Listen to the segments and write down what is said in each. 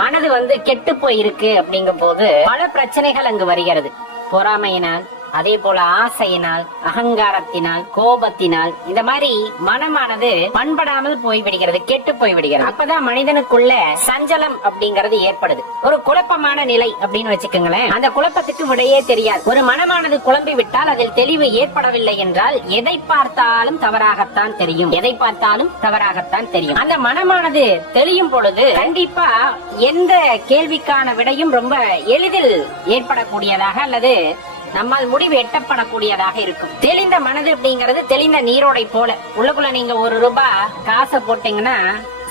மனது கெட்டு போயிருக்கு அப்படிங்கும் போது பல பிரச்சனைகள் அங்கு வருகிறது. பொறாமையினால், அதே போல ஆசையினால், அகங்காரத்தினால், கோபத்தினால், இந்த மாதிரி மனமானது பண்படாமல் போய்விடுகிறது, கெட்டு போய்விடுகிறது. அப்பதான் மனிதனுக்குள்ள சஞ்சலம் அப்படிங்கறது ஏற்படுது. ஒரு குழப்பமான நிலை அப்படின்னு வச்சுக்கோங்களேன். அந்த குழப்பத்துக்கு விடையே தெரியாது. ஒரு மனமானது குழம்பி விட்டால் அதில் தெளிவு ஏற்படவில்லை என்றால் எதை பார்த்தாலும் தவறாகத்தான் தெரியும், எதை பார்த்தாலும் தவறாகத்தான் தெரியும். அந்த மனமானது தெளியும் பொழுது கண்டிப்பா எந்த கேள்விக்கான விடையும் ரொம்ப எளிதில் ஏற்படக்கூடியதாக அல்லது நம்மால் முடிவு எட்டப்படக்கூடியதாக இருக்கும். தெளிந்த மனது அப்படிங்கறது தெளிந்த நீரோடை போல. உள்ளுக்குள்ள நீங்க 1 ரூபாய் காசை போட்டீங்கன்னா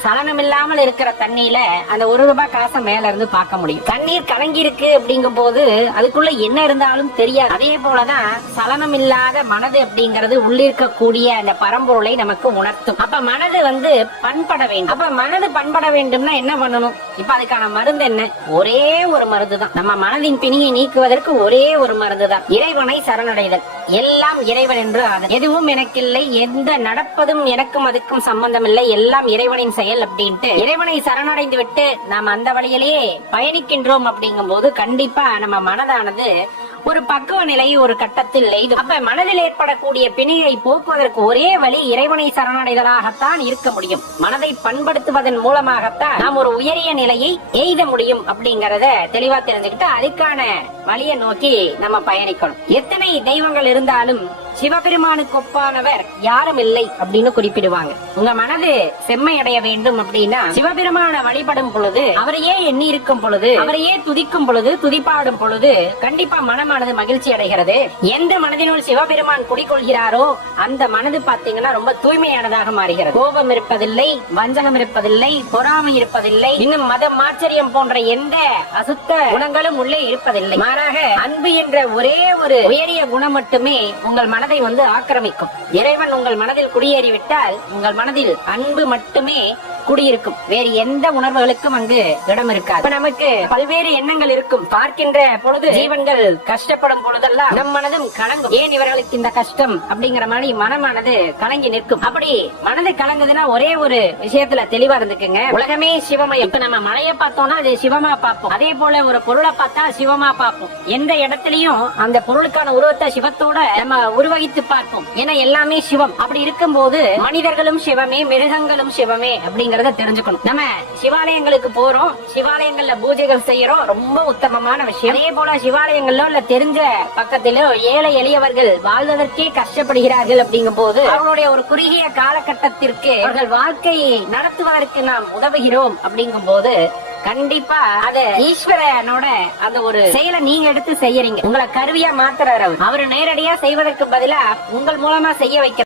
சலனம் இல்லாமல் இருக்கிற தண்ணியில அந்த 1 ரூபாய் காசை மேல இருந்து பார்க்க முடியும். தண்ணீர் கலங்கி இருக்கு அப்படிங்கும் போது அதுக்குள்ள என்ன இருந்தாலும் தெரியாது. அதே போலதான் சலனம் இல்லாத மனது அப்படிங்கறது உள்ளிருக்கக்கூடிய அந்த பரம்பொருளை நமக்கு உணர்த்தும். அப்ப மனது பண்பட வேண்டும். அப்ப மனது பண்பட வேண்டும்னா என்ன பண்ணணும்? இப்ப அதுக்கான மருந்து என்ன? ஒரே ஒரு மருந்து தான். நம்ம மனதின் பிணியை நீக்குவதற்கு ஒரே ஒரு மருந்து தான். இறைவனை சரணடைதல். எல்லாம் இறைவன் என்று எதுவும் எனக்கில்லை, எந்த நடப்பதும் எனக்கும் அதுக்கும் சம்பந்தம் இல்லை, எல்லாம் இறைவனின் செயல் அப்படின்ட்டு இறைவனை சரணடைந்து விட்டு நாம் அந்த வழியிலேயே பயணிக்கின்றோம். அப்படிங்கும் போது கண்டிப்பா நம்ம மனதானது ஒரு பக்குவ நிலை ஒரு கட்டத்தில் எய்தும். அப்ப மனதில் ஏற்படக்கூடிய பிணியை போக்குவதற்கு ஒரே வழி இறைவனை சரணடைதலாகத்தான் இருக்க முடியும். மனதை பண்படுத்துவதன் மூலமாகத்தான் நாம் ஒரு உயரிய நிலையை எய்த முடியும் அப்படிங்கறத தெளிவா தெரிஞ்சுக்கிட்டு அதுக்கான வழியை நோக்கி நம்ம பயணிக்கணும். எத்தனை தெய்வங்கள் இருந்தாலும் சிவபெருமானுக்கு ஒப்பானவர் யாரும் இல்லை அப்படின்னு குறிப்பிடுவாங்க. உங்க மனது செம்மையடைய வேண்டும் அப்படின்னா சிவபெருமான வழிபடும் பொழுது, அவரையே எண்ணி இருக்கும் பொழுது, அவரையே துதிக்கும் பொழுது, துதிப்பாடும் பொழுது கண்டிப்பா மனமானது மகிழ்ச்சி அடைகிறது. எந்த மனதினுள் சிவபெருமான் குடிகொள்கிறாரோ அந்த மனது பாத்தீங்கன்னா ரொம்ப தூய்மையானதாக மாறுகிறது. கோபம் இருப்பதில்லை, வஞ்சகம் இருப்பதில்லை, பொறாமை இருப்பதில்லை, இன்னும் மதம் ஆச்சரியம் போன்ற எந்த அசுத்த குணங்களும் உள்ளே இருப்பதில்லை. மாறாக அன்பு என்ற ஒரே ஒரு உயரிய குணம் மட்டுமே உங்கள் மனதை ஆக்கிரமிக்கும். இறைவன் உங்கள் மனதில் குடியேறிவிட்டால் உங்கள் மனதில் அன்பு மட்டுமே குடியிருக்கும். வேறு எந்த உணர்வுகளுக்கும் அங்கு இடம் இருக்காது. நமக்கு பல்வேறு எண்ணங்கள் இருக்கும். பார்க்கின்ற பொழுது ஜீவன்கள் கஷ்டப்படும் பொழுதெல்லாம் நம் மனதும் கலங்கும். ஏன் இவர்களுக்கு இந்த கஷ்டம் அப்படிங்கிற மாதிரி மனமானது கலங்கி நிற்கும். அப்படி மனது கலங்குதுன்னா ஒரே ஒரு விஷயத்துல தெளிவா இருந்துக்குங்க. உலகமே சிவமயம். இப்ப நம்ம மலையை பார்த்தோம்னா அது சிவமா பார்ப்போம். அதே போல ஒரு பொருளை பார்த்தா சிவமா பார்ப்போம். எந்த இடத்திலையும் அந்த பொருளுக்கான உருவத்தை சிவத்தோட நம்ம உருவகித்து பார்ப்போம். ஏன்னா எல்லாமே சிவம். அப்படி இருக்கும் போது மனிதர்களும் சிவமே, மிருகங்களும் சிவமே அப்படிங்கிற தெரிஞ்சுக்கணும். நம்ம சிவாலயங்களுக்கு போறோம், சிவாலயங்கள்ல பூஜைகள் செய்யறோம், ரொம்ப உத்தமமான விஷயம். அதே போல சிவாலயங்கள்ல தெரிஞ்ச பக்கத்திலோ ஏழை எளியவர்கள் வாழ்வதற்கே கஷ்டப்படுகிறார்கள் அப்படிங்கும் போது அவர்களுடைய ஒரு குறுகிய காலகட்டத்திற்கு அவர்கள் வாழ்க்கையை நடத்துவதற்கு நாம் உதவுகிறோம் அப்படிங்கும் போது கண்டிப்பா அத ஈஸ்வரனோட அந்த ஒரு செயலை நீங்க எடுத்து செய்யறீங்க. உங்களை கருவியா மாத்துறாரு. அவரு நேரடியா செய்வதற்கு பதிலா உங்கள் மூலமா செய்ய வைக்க